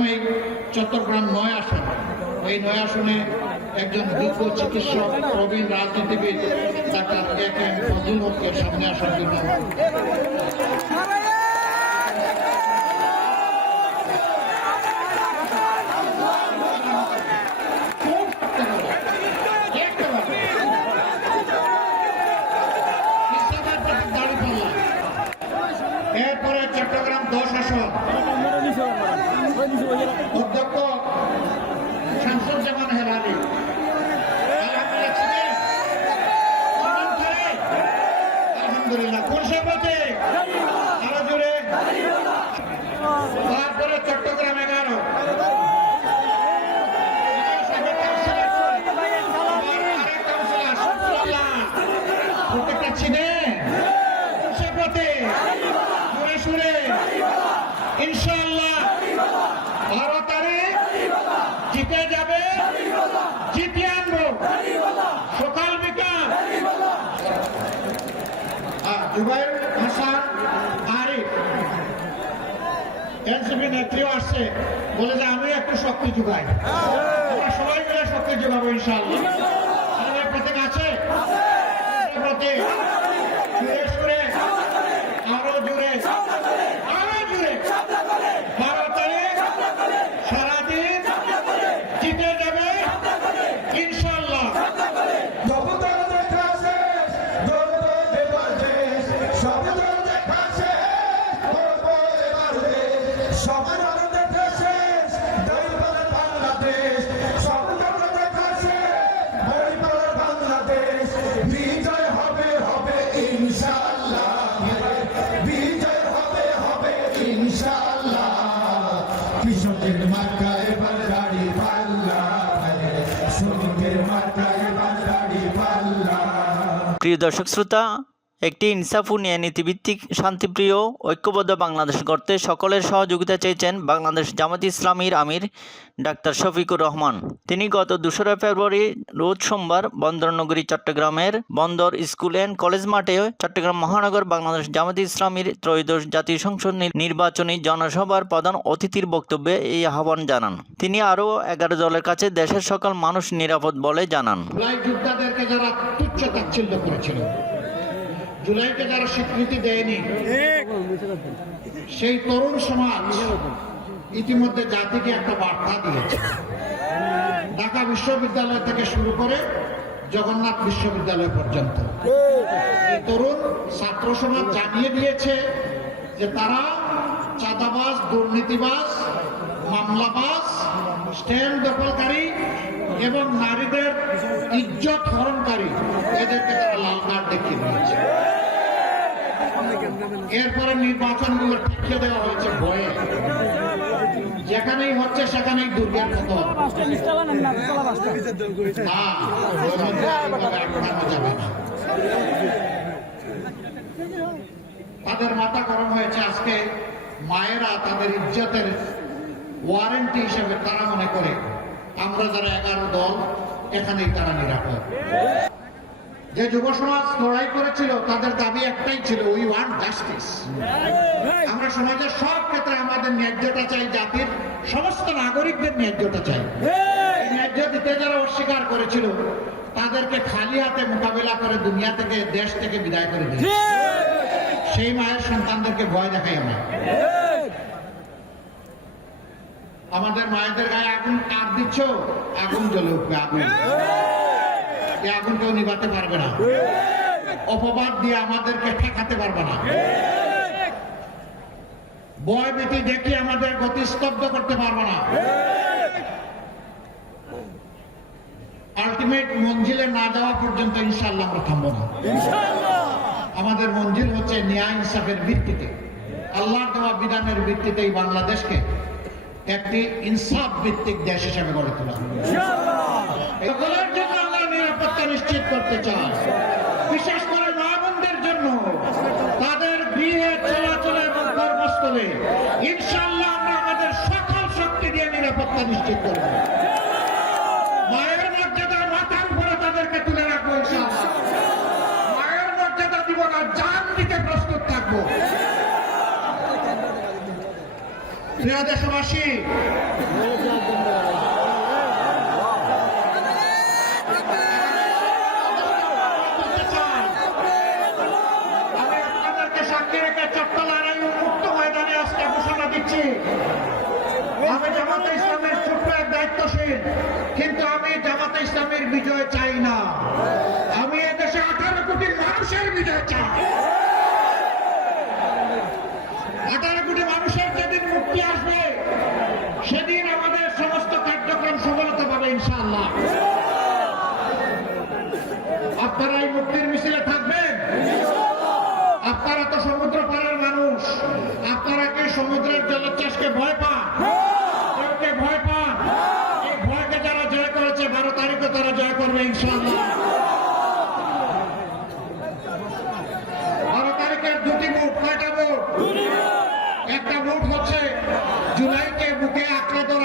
প্রথমেই চট্টগ্রাম নয় আসন। এই নয় আসনে একজন বিজ্ঞ চিকিৎসক, প্রবীণ রাজনীতিবিদ, ডাক্তার এ কে এম ফজুল হককে সামনে আসার জন্য খুব শক্ত করে, একেবারে। ইসলামাবাদ প্রতীক দাঁড়িপাল্লা। এরপরে চট্টগ্রাম দশ আসন অধ্যক্ষ শামসুজ্জামান হেলালি আলহামদুলিল্লাহ ছিলেন? কল্যাণ করে? আলহামদুলিল্লাহ কোন সভাপতি আরও জোরে তারপরে চট্টগ্রাম কোন ইনশাআল্লাহ বারো তারিখ জিতে যাবে জিতিয়ে আনব। সকাল বিকাল। জুবাইর হাসান এনসিপি নেত্রীও আসছে। বলে যে আমি একটু শক্তি যোগাই। আমরা সবাই মিলে শক্তি যোগাবো ইনশাআল্লাহ। কৃষকের মাথায় বাজারি পাল্লা প্রিয় দর্শক শ্রোতা একটি ইনসাফ ও ন্যায় নীতিভিত্তিক শান্তিপ্রিয় ঐক্যবদ্ধ বাংলাদেশ গড়তে সকলের সহযোগিতা চেয়েছেন বাংলাদেশ জামাত ইসলামীর আমির ডাক্তার শফিকুর রহমান। তিনি গত দোসরা ফেব্রুয়ারি, রোজ সোমবার বন্দরনগরী, চট্টগ্রামের বন্দর, স্কুল অ্যান্ড কলেজ মাঠে চট্টগ্রাম মহানগর বাংলাদেশ জামাত ইসলামীর ত্রয়োদশ জাতীয় সংসদ নির্বাচনী জনসভার প্রধান অতিথির বক্তব্যে এই আহ্বান জানান। তিনি আরও, এগারো দলের কাছে দেশের সকল মানুষ নিরাপদ বলে জানান। জুলাইকে যারা স্বীকৃতি দেয়নি সেই তরুণ সমাজ ইতিমধ্যে জাতিকে একটা বার্তা দিয়েছে। ঢাকা বিশ্ববিদ্যালয় থেকে শুরু করে জগন্নাথ বিশ্ববিদ্যালয় পর্যন্ত। এই তরুণ ছাত্র সমাজ জানিয়ে দিয়েছে যে তারা চাঁদাবাজ দুর্নীতিবাজ মামলাবাজ স্ট্যান্ড দখলকারী এবং নারীদের ইজ্জত হরণকারী এদেরকে তারা লাল কার্ড দেখিয়ে দিয়েছে এরপরে নির্বাচনগুলো টিকিয়ে দেওয়া হয়েছে ভয়ে যেখানেই হচ্ছে সেখানেই দুর্গের মতো তাদের মাথা গরম হয়েছে আজকে মায়েরা তাদের ইজ্জতের ওয়ারেন্টি হিসেবে তারা মনে করে আমরা যারা এগারো দল এখানেই তারা নিরাপদ। যে যুব সমাজ লড়াই করেছিল তাদের দাবি একটাই ছিল উই ওয়ান্ট জাস্টিস আমরা সমাজের সব ক্ষেত্রে আমাদের ন্যায্যতা চাই জাতির সমস্ত নাগরিকদের ন্যায্যতা চাই। ন্যায্য দিতে যারা অস্বীকার করেছিল তাদেরকে খালি হাতে মোকাবিলা করে দুনিয়া থেকে দেশ থেকে বিদায় করে দিয়েছে। সেই মায়ের সন্তানদেরকে ভয় দেখাই আমরা। আমাদের মায়েদের গায়ে আগুন কাঠ দিচ্ছ আগুন জ্বলে উঠবে আগুন। এই আগুন কেউ নিভাতে পারবে না। অপবাদ দিয়ে আমাদেরকে ঠেকাতে পারবে না। বয় ভীতি দেখে আমাদের গতি স্তব্ধ করতে পারবে না। আলটিমেট মঞ্জিলে না যাওয়া পর্যন্ত ইনশাল্লাহ আমরা থামবো না। আমাদের মঞ্জিল হচ্ছে ন্যায় ইনসাফের ভিত্তিতে। আল্লাহ দেওয়া বিধানের ভিত্তিতে এই বাংলাদেশকে একটি ইনসাফ ভিত্তিক দেশ হিসেবে গড়ে তোলা। সকলের জন্য আমরা নিরাপত্তা নিশ্চিত করতে চাই বিশেষ করে মা বোনদের জন্য। তাদের বিয়ে চলাচলে এবং কর্মস্থলে ইনশাল্লাহ আমরা আমাদের সকল শক্তি দিয়ে নিরাপত্তা নিশ্চিত করব। মায়ের মর্যাদা মাথার উপরে তাদেরকে তুলে রাখব ইনশাল্লাহ মায়ের মর্যাদা দিব না জান দিতে প্রস্তুত থাকব। প্রিয় দেশবাসী, আমি ইসলামের ছোট্ট দায়িত্বশীল, কিন্তু আমি জামাতে ইসলামের বিজয় চাই না। আমি এদেশে আঠারো কোটি মানুষের বিজয় চাই আঠারো কোটি মানুষের যেদিন মুক্তি আসবে সেদিন আমাদের সমস্ত কার্যক্রম সফলতা পাবে ইনশাআল্লাহ আপনারা এই মুক্তির মিছিলে থাকবেন? আপনারা তো সমুদ্র পাড়ের মানুষ। আপনারা কি সমুদ্রের জলোচ্ছ্বাসকে ভয় পান? ভয় ভয়কে যারা জয় করেছে, বারো তারিখে তারা জয় করবে বারো তারিখের দুটি একটা হচ্ছে জুলাইকে বুকে জন্য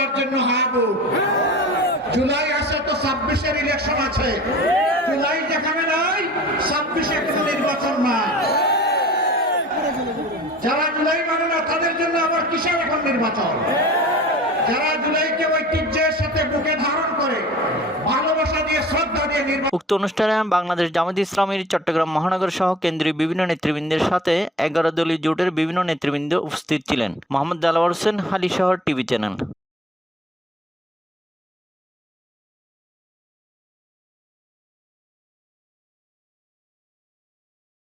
জুলাই আছে তো ছাব্বিশের ইলেকশন আছে। যেখানে নাই ছাব্বিশে কোনো নির্বাচন নাই যারা জুলাই মানে না, তাদের জন্য আবার কিসের এখন নির্বাচন? উক্ত অনুষ্ঠানে বাংলাদেশ জামাত ইসলামীর চট্টগ্রাম মহানগর সহ কেন্দ্রীয় বিভিন্ন নেতৃবৃন্দের সাথে এগারো দলীয় জোটের বিভিন্ন নেতৃবৃন্দ উপস্থিত ছিলেন। মোহাম্মদ দালাওয়ার হোসেন হালি শহর টিভি চ্যানেল।